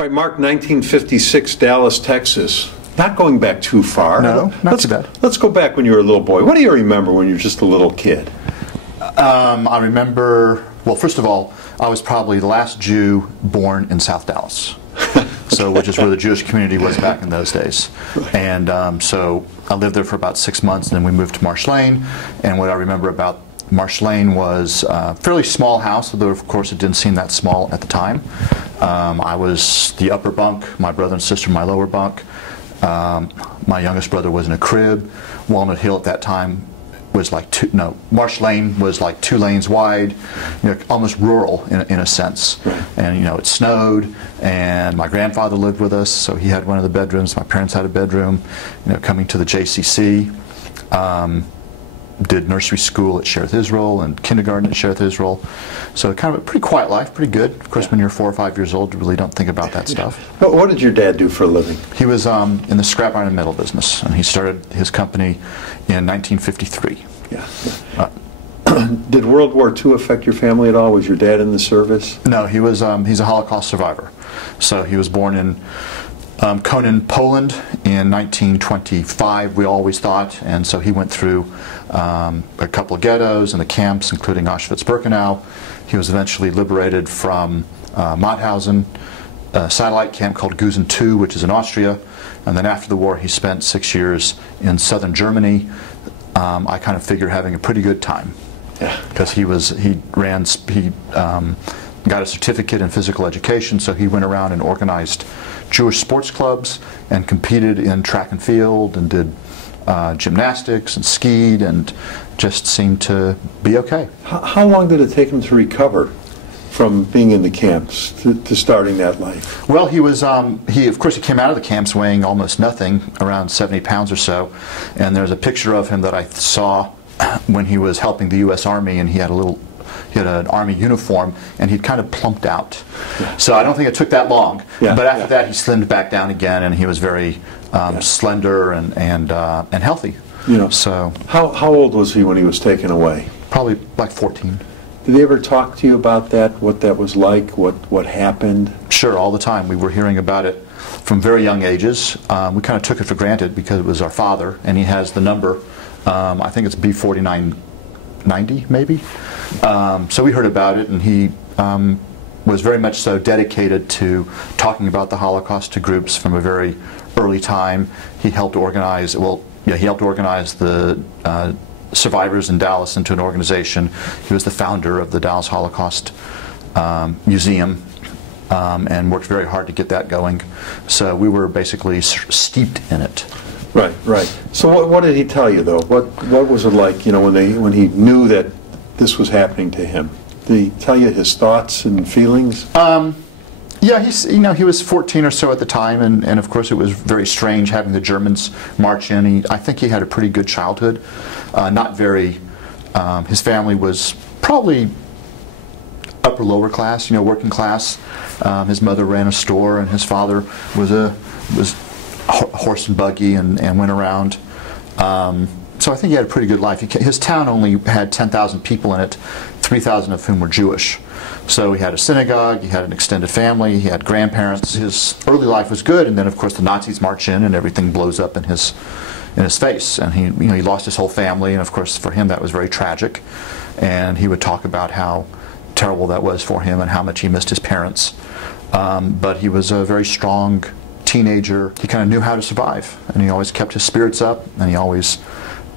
All right, Mark, 1956, Dallas, Texas. Not going back too far. No, not too bad. Let's go back when you were a little boy. What do you remember when you were just a little kid? I remember, well, first of all, I was probably the last Jew born in South Dallas, so which is where the Jewish community was back in those days. And so I lived there for about 6 months, and then we moved to Marsh Lane. And what I remember about Marsh Lane was a fairly small house, although of course it didn't seem that small at the time. I was the upper bunk, my brother and sister my lower bunk. My youngest brother was in a crib. Walnut Hill at that time was like Marsh Lane was like 2 lanes wide, almost rural in a sense. And it snowed, and my grandfather lived with us, so he had one of the bedrooms. My parents had a bedroom. Coming to the JCC, did nursery school at Sherith Israel and kindergarten at Sherith Israel. So kind of a pretty quiet life, pretty good. Of course, when you're 4 or 5 years old, you really don't think about that stuff. What did your dad do for a living? He was in the scrap iron and metal business, and he started his company in 1953. Did World War II affect your family at all? Was your dad in the service? No, he was. He's a Holocaust survivor. So he was born in Konin, Poland in 1925, we always thought, and so he went through a couple of ghettos and the camps, including Auschwitz-Birkenau. He was eventually liberated from Mauthausen, a satellite camp called Gusen II, which is in Austria, and then after the war he spent 6 years in southern Germany. I kind of figure having a pretty good time, because he got a certificate in physical education, so he went around and organized Jewish sports clubs and competed in track and field and did gymnastics and skied and just seemed to be okay. How long did it take him to recover from being in the camps to starting that life? Well, he of course he came out of the camps weighing almost nothing, around 70 pounds or so, and there's a picture of him that I saw when he was helping the U.S. Army, and he had an Army uniform, and he'd kind of plumped out. So I don't think it took that long. But after that, he slimmed back down again, and he was very slender and healthy. So how old was he when he was taken away? Probably like 14. Did they ever talk to you about that? What that was like? What happened? Sure, all the time. We were hearing about it from very young ages. We kind of took it for granted because it was our father, and he has the number. I think it's B4990, maybe. So we heard about it, and he was very much so dedicated to talking about the Holocaust to groups from a very early time. He helped organize, the survivors in Dallas into an organization. He was the founder of the Dallas Holocaust Museum, and worked very hard to get that going. So we were basically steeped in it. Right. So what did he tell you, though? What was it like, when he knew that this was happening to him? Did he tell you his thoughts and feelings? Yeah, he was 14 or so at the time, and of course it was very strange having the Germans march in. I think he had a pretty good childhood. Not very. His family was probably upper lower class, working class. His mother ran a store, and his father was horse and buggy and went around. So I think he had a pretty good life. His town only had 10,000 people in it, 3,000 of whom were Jewish. So he had a synagogue, he had an extended family, he had grandparents. His early life was good, and then of course the Nazis march in and everything blows up in his face, and he lost his whole family, and of course for him that was very tragic. And he would talk about how terrible that was for him and how much he missed his parents. But he was a very strong teenager. He kind of knew how to survive, and he always kept his spirits up, and he always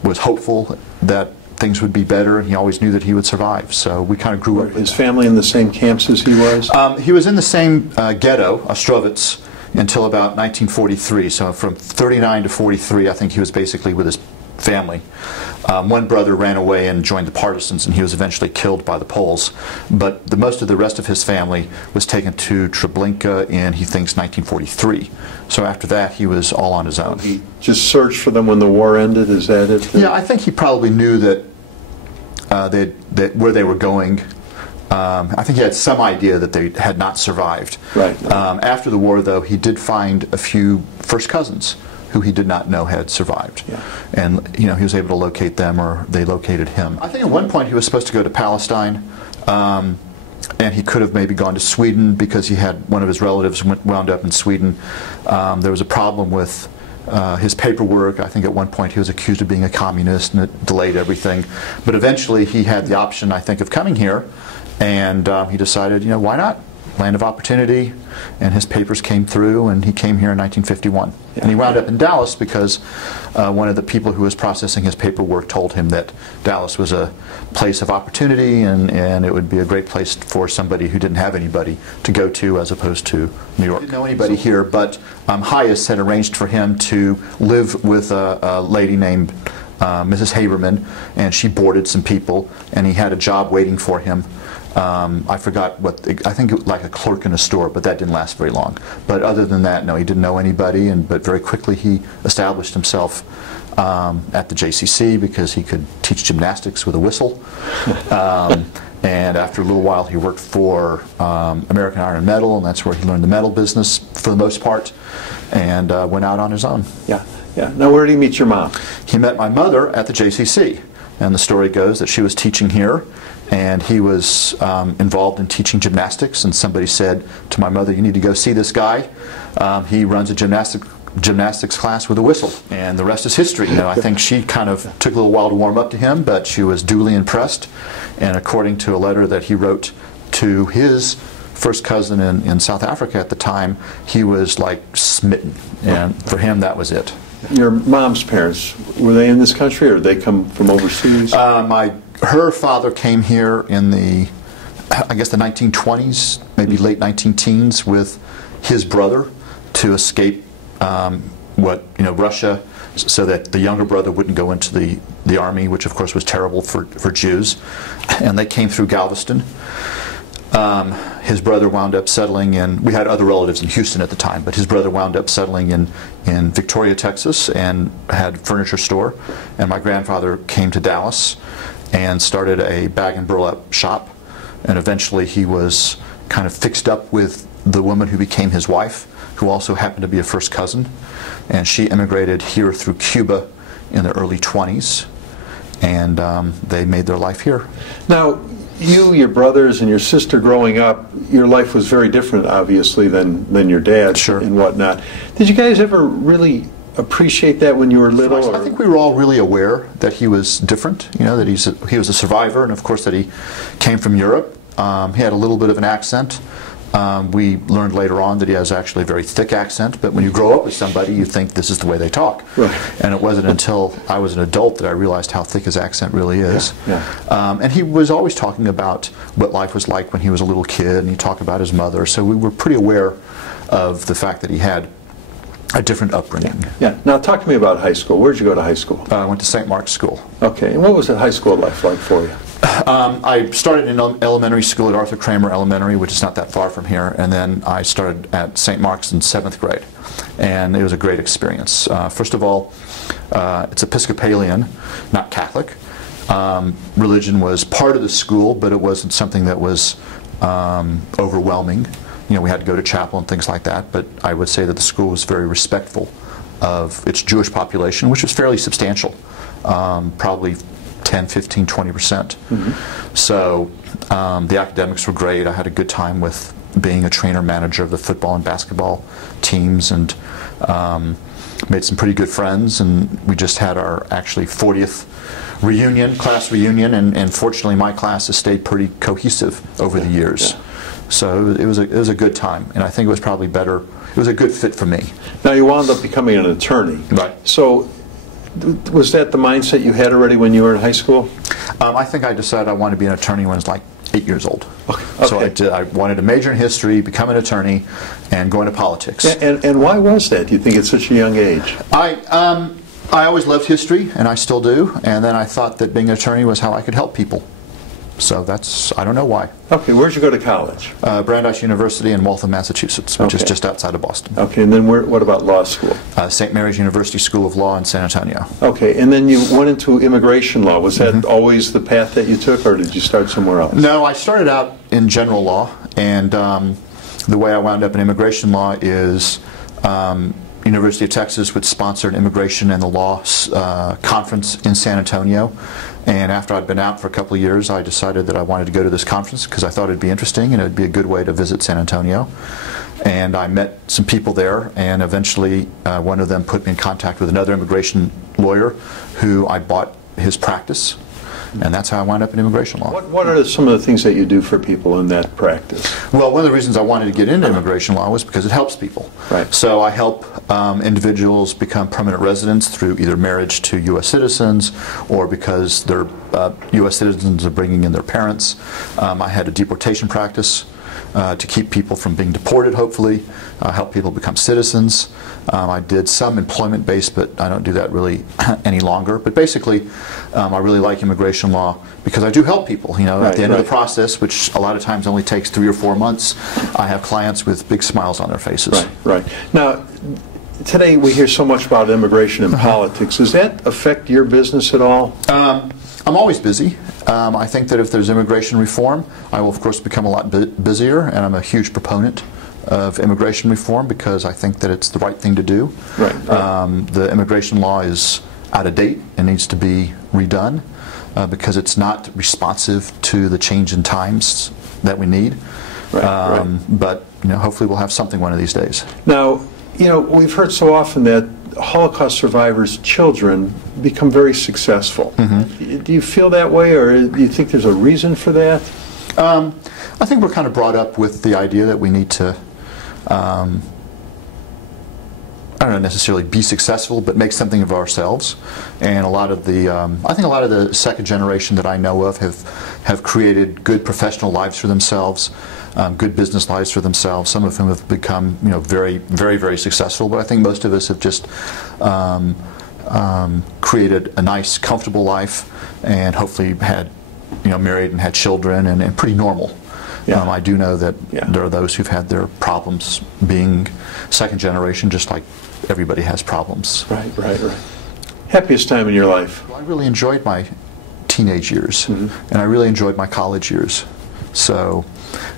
was hopeful that things would be better, and he always knew that he would survive. So we kind of grew up with his family in the same camps as he was? He was in the same ghetto, Ostrovitz, until about 1943. So from 39 to 43, I think he was basically with his family. One brother ran away and joined the partisans, and he was eventually killed by the Poles. But most of the rest of his family was taken to Treblinka in, he thinks, 1943. So after that, he was all on his own. He just searched for them when the war ended? Is that it? Yeah, I think he probably knew that where they were going. I think he had some idea that they had not survived. Right. After the war, though, he did find a few first cousins who he did not know had survived. Yeah. And he was able to locate them, or they located him. I think at one point he was supposed to go to Palestine, and and he could have maybe gone to Sweden because he had one of his relatives wound up in Sweden. There was a problem with his paperwork. I think at one point he was accused of being a communist, and it delayed everything. But eventually he had the option, I think, of coming here, and he decided, why not? Land of opportunity, and his papers came through, and he came here in 1951. Yeah. And he wound up in Dallas because one of the people who was processing his paperwork told him that Dallas was a place of opportunity, and it would be a great place for somebody who didn't have anybody to go to as opposed to New York. He didn't know anybody here, but Hyas had arranged for him to live with a lady named Mrs. Haberman, and she boarded some people, and he had a job waiting for him. I forgot I think it was like a clerk in a store, but that didn't last very long. But other than that, no, he didn't know anybody, but very quickly he established himself at the JCC because he could teach gymnastics with a whistle. And after a little while he worked for American Iron and Metal, and that's where he learned the metal business for the most part, and went out on his own. Yeah, yeah. Now where did he meet your mom? He met my mother at the JCC, and the story goes that she was teaching here, and he was involved in teaching gymnastics, and somebody said to my mother, you need to go see this guy. He runs a gymnastics class with a whistle, and the rest is history. I think she kind of took a little while to warm up to him, but she was duly impressed, and according to a letter that he wrote to his first cousin in South Africa at the time, he was like smitten, and for him that was it. Your mom's parents, were they in this country, or did they come from overseas? Her father came here in the 1920s, maybe late 19-teens, with his brother to escape Russia, so that the younger brother wouldn't go into the army, which of course was terrible for Jews. And they came through Galveston. His brother wound up settling in, we had other relatives in Houston at the time, but his brother wound up settling in Victoria, Texas, and had a furniture store. And my grandfather came to Dallas and started a bag and burlap shop. And eventually he was kind of fixed up with the woman who became his wife, who also happened to be a first cousin. And she immigrated here through Cuba in the early 20s. And they made their life here. Now, you, your brothers, and your sister growing up, your life was very different, obviously, than your dad's. Sure. And whatnot. Did you guys ever really appreciate that when you were little? I think we were all really aware that he was different, that he was a survivor, and of course that he came from Europe. He had a little bit of an accent. We learned later on that he has actually a very thick accent, but when you grow up with somebody, you think this is the way they talk. Right. And it wasn't until I was an adult that I realized how thick his accent really is. Yeah. And he was always talking about what life was like when he was a little kid, and he talked about his mother, so we were pretty aware of the fact that he had a different upbringing. Yeah. Now talk to me about high school. Where did you go to high school? I went to St. Mark's School. Okay. And what was the high school life like for you? I started in elementary school at Arthur Kramer Elementary, which is not that far from here, and then I started at St. Mark's in 7th grade. And it was a great experience. First of all, it's Episcopalian, not Catholic. Religion was part of the school, but it wasn't something that was overwhelming. We had to go to chapel and things like that, but I would say that the school was very respectful of its Jewish population, which was fairly substantial, probably 10, 15, 20%. Mm-hmm. So the academics were great. I had a good time with being a trainer-manager of the football and basketball teams, and made some pretty good friends, and we just had our actually 40th class reunion, and fortunately my class has stayed pretty cohesive over the years. Yeah. So it was a good time, and I think it was probably better. It was a good fit for me. Now you wound up becoming an attorney. Right. So was that the mindset you had already when you were in high school? I think I decided I wanted to be an attorney when I was like 8 years old. Okay. So I wanted to major in history, become an attorney, and go into politics. And why was that, do you think, at such a young age? I always loved history, and I still do, and then I thought that being an attorney was how I could help people. So I don't know why. Okay, where'd you go to college? Brandeis University in Waltham, Massachusetts, which is just outside of Boston. Okay, and then what about law school? St. Mary's University School of Law in San Antonio. Okay, and then you went into immigration law. Was that always the path that you took, or did you start somewhere else? No, I started out in general law, and the way I wound up in immigration law is University of Texas would sponsor an immigration and the law conference in San Antonio. And after I'd been out for a couple of years, I decided that I wanted to go to this conference because I thought it'd be interesting and it would be a good way to visit San Antonio. And I met some people there, and eventually one of them put me in contact with another immigration lawyer who I bought his practice. And that's how I wound up in immigration law. What are some of the things that you do for people in that practice? Well, one of the reasons I wanted to get into immigration law was because it helps people. Right. So I help individuals become permanent residents through either marriage to U.S. citizens or because they're U.S. citizens are bringing in their parents. I had a deportation practice to keep people from being deported, hopefully, help people become citizens. I did some employment-based, but I don't do that really any longer. But basically, I really like immigration law because I do help people. You know, at the end of the process, which a lot of times only takes 3 or 4 months, I have clients with big smiles on their faces. Right. Now, today we hear so much about immigration and politics. Does that affect your business at all? I'm always busy. I think that if there's immigration reform, I will of course become a lot busier, and I'm a huge proponent of immigration reform because I think that it's the right thing to do. Right. The immigration law is out of date and needs to be redone because it's not responsive to the change in times that we need. But you know, hopefully we'll have something one of these days. Now, you know, we've heard so often that Holocaust survivors' children become very successful. Do you feel that way, or do you think there's a reason for that? I think we're kind of brought up with the idea that we need to, I don't know necessarily be successful, but make something of ourselves. And a lot of the, I think a lot of the second generation that I know of have created good professional lives for themselves, good business lives for themselves. Some of whom have become, you know, very successful. But I think most of us have just created a nice, comfortable life, and hopefully had, you know, married and had children, and pretty normal. I do know that there are those who've had their problems being second generation, just like everybody has problems. Right. Happiest time in your life? Well, I really enjoyed my teenage years, and I really enjoyed my college years. So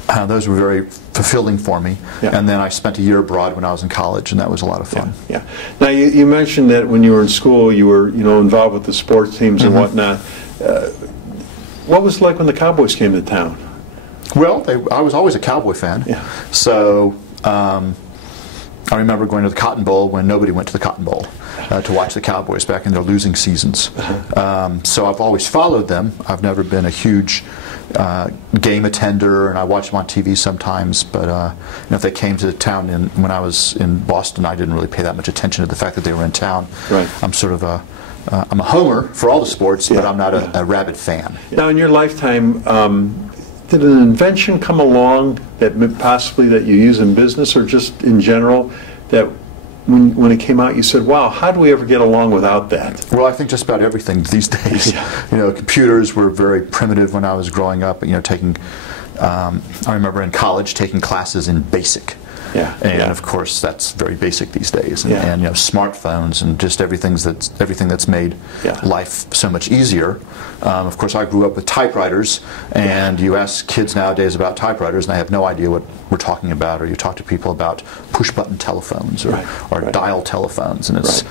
those were very fulfilling for me. And then I spent a year abroad when I was in college, and that was a lot of fun. Now you mentioned that when you were in school, you were, you know, involved with the sports teams and whatnot. What was it like when the Cowboys came to town? Well, I was always a Cowboy fan. So I remember going to the Cotton Bowl when nobody went to the Cotton Bowl to watch the Cowboys back in their losing seasons. So I've always followed them. I've never been a huge game attender, and I watch them on TV sometimes. But you know, if they came to town when I was in Boston, I didn't really pay that much attention to the fact that they were in town. I'm sort of I'm a homer for all the sports, but I'm not a rabid fan. Now, in your lifetime, did an invention come along that possibly that you use in business or just in general that when it came out you said, wow, how do we ever get along without that? Well, I think just about everything these days. You know, computers were very primitive when I was growing up. You know, taking I remember in college taking classes in BASIC. And of course that's very basic these days. And you know, smartphones and just everything that's made life so much easier. Of course, I grew up with typewriters, and you ask kids nowadays about typewriters, and they have no idea what we're talking about. Or you talk to people about push-button telephones or dial telephones, and it's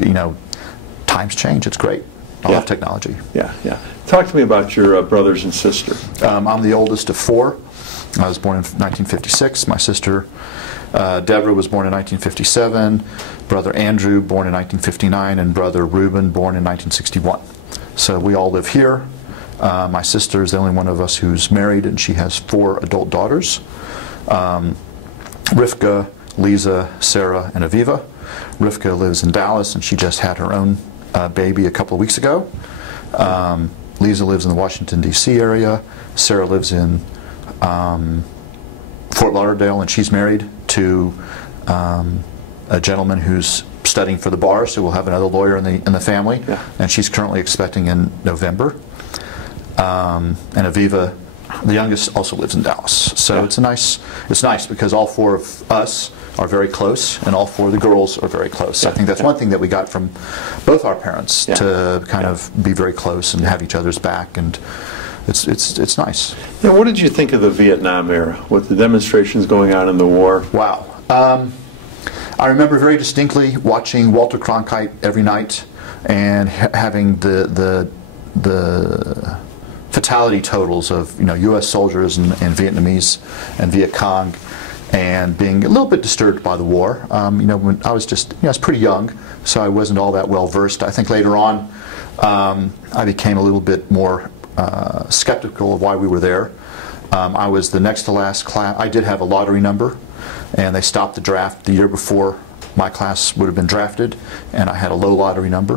you know, times change. It's great. I love technology. Talk to me about your brothers and sister. I'm the oldest of 4. I was born in 1956. My sister Deborah was born in 1957. Brother Andrew born in 1959, and brother Reuben born in 1961. So we all live here. My sister is the only one of us who's married, and she has 4 adult daughters. Rivka, Lisa, Sarah, and Aviva. Rivka lives in Dallas, and she just had her own baby a couple of weeks ago. Lisa lives in the Washington, D.C. area. Sarah lives in Fort Lauderdale, and she's married to a gentleman who's studying for the bar, so we'll have another lawyer in the family. And she's currently expecting in November. And Aviva, the youngest, also lives in Dallas. So it's nice because all 4 of us are very close, and all 4 of the girls are very close. I think that's one thing that we got from both our parents, to kind of be very close and have each other's back, and it's nice. Now, what did you think of the Vietnam era with the demonstrations going on in the war? Wow. I remember very distinctly watching Walter Cronkite every night and having the fatality totals of U.S. soldiers and Vietnamese and Viet Cong, and being a little bit disturbed by the war. When I was I was pretty young, so I wasn't all that well versed. I think later on I became a little bit more skeptical of why we were there. I was the next to last class. I did have a lottery number, and they stopped the draft the year before my class would have been drafted, and I had a low lottery number,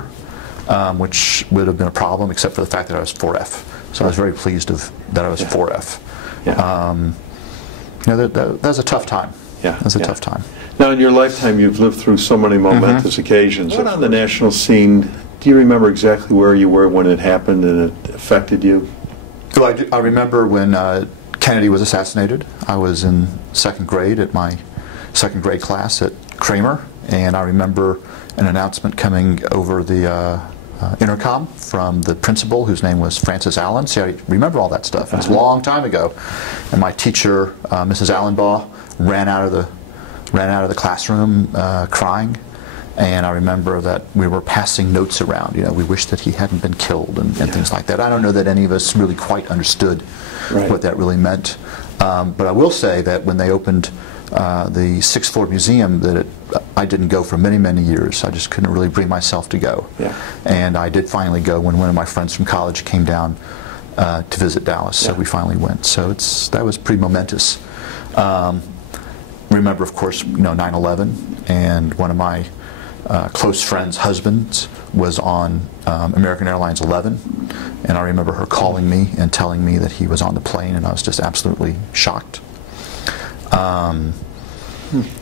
which would have been a problem except for the fact that I was 4F. So I was very pleased that I was 4F. Yeah. That was a tough time. Yeah. It was a tough time. Now, in your lifetime, you've lived through so many momentous occasions. What on the national scene, do you remember exactly where you were when it happened and it affected you? Well, I remember when Kennedy was assassinated. I was in second grade at my second grade class at Kramer, and I remember an announcement coming over the intercom from the principal, whose name was Frances Allen. See, I remember all that stuff. It was a long time ago. And my teacher, Mrs. Allenbaugh, ran out of the classroom crying. And I remember that we were passing notes around. We wish that he hadn't been killed and things like that. I don't know that any of us really quite understood what that really meant. But I will say that when they opened the sixth floor museum, that I didn't go for many, many years. I just couldn't really bring myself to go. Yeah. And I did finally go when one of my friends from college came down to visit Dallas. So we finally went. So that was pretty momentous. Remember, of course, 9/11, and one of my close friends' husbands was on American Airlines 11, and I remember her calling me and telling me that he was on the plane, and I was just absolutely shocked.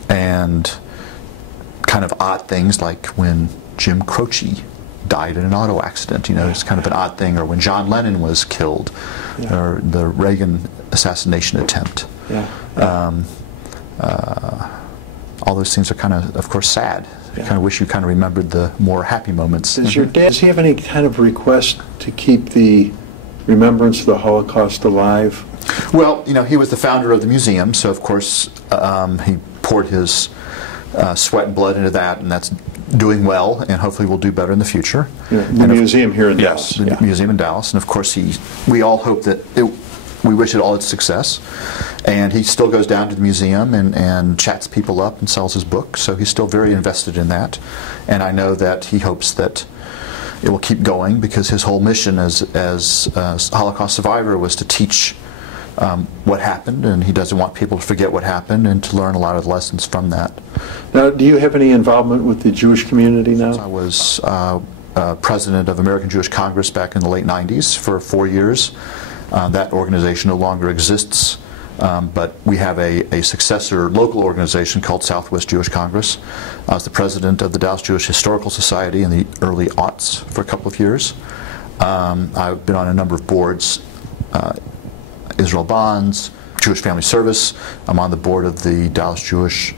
And kind of odd things like when Jim Croce died in an auto accident, it's kind of an odd thing, or when John Lennon was killed, or the Reagan assassination attempt. All those things are kind of course, sad. I kind of wish you kind of remembered the more happy moments. Does he have any kind of request to keep the remembrance of the Holocaust alive? Well, he was the founder of the museum, so of course he poured his sweat and blood into that, and that's doing well, and hopefully will do better in the future. The museum here in Dallas. Yes, the museum in Dallas, and of course we all hope that we wish it all its success. And he still goes down to the museum and chats people up and sells his book, so he's still very invested in that. And I know that he hopes that it will keep going, because his whole mission as a Holocaust survivor was to teach what happened, and he doesn't want people to forget what happened and to learn a lot of lessons from that. Now, do you have any involvement with the Jewish community now? I was president of American Jewish Congress back in the late 90s for 4 years. That organization no longer exists, but we have a successor local organization called Southwest Jewish Congress. I was the president of the Dallas Jewish Historical Society in the early aughts for a couple of years. I've been on a number of boards, Israel Bonds, Jewish Family Service. I'm on the board of the Dallas Jewish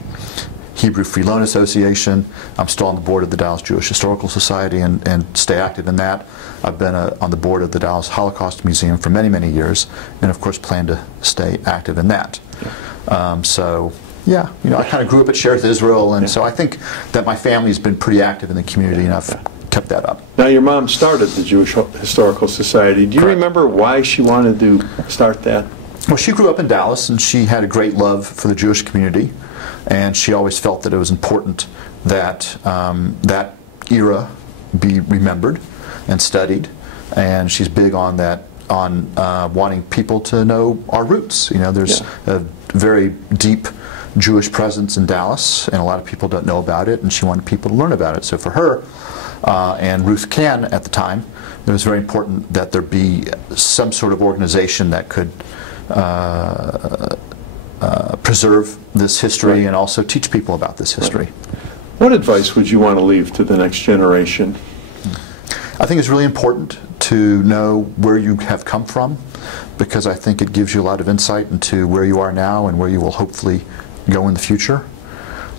Hebrew Free Loan Association. I'm still on the board of the Dallas Jewish Historical Society and stay active in that. I've been on the board of the Dallas Holocaust Museum for many, many years, and of course plan to stay active in that. I kind of grew up at Shereth Israel, and so I think that my family's been pretty active in the community, and I've kept that up. Now, your mom started the Jewish Historical Society. Do you remember why she wanted to start that? Well, she grew up in Dallas, and she had a great love for the Jewish community, and she always felt that it was important that that era be remembered and studied, and she's big on that, on wanting people to know our roots. There's a very deep Jewish presence in Dallas, and a lot of people don't know about it, and she wanted people to learn about it. So for her and Ruth Cann at the time, it was very important that there be some sort of organization that could preserve this history and also teach people about this history. What advice would you want to leave to the next generation? I think it's really important to know where you have come from, because I think it gives you a lot of insight into where you are now and where you will hopefully go in the future.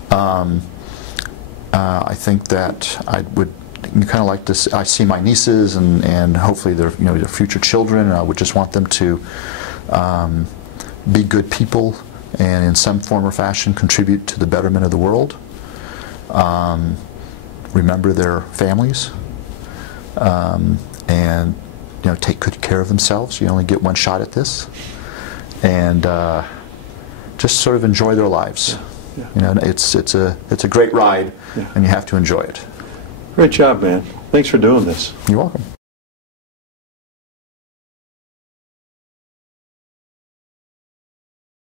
I think that I would kind of like to I see my nieces and hopefully their future children, and I would just want them to be good people and in some form or fashion contribute to the betterment of the world. remember their families, and take good care of themselves. You only get one shot at this, and just sort of enjoy their lives. Yeah. It's a great ride, and you have to enjoy it. Great job, man. Thanks for doing this. You're welcome.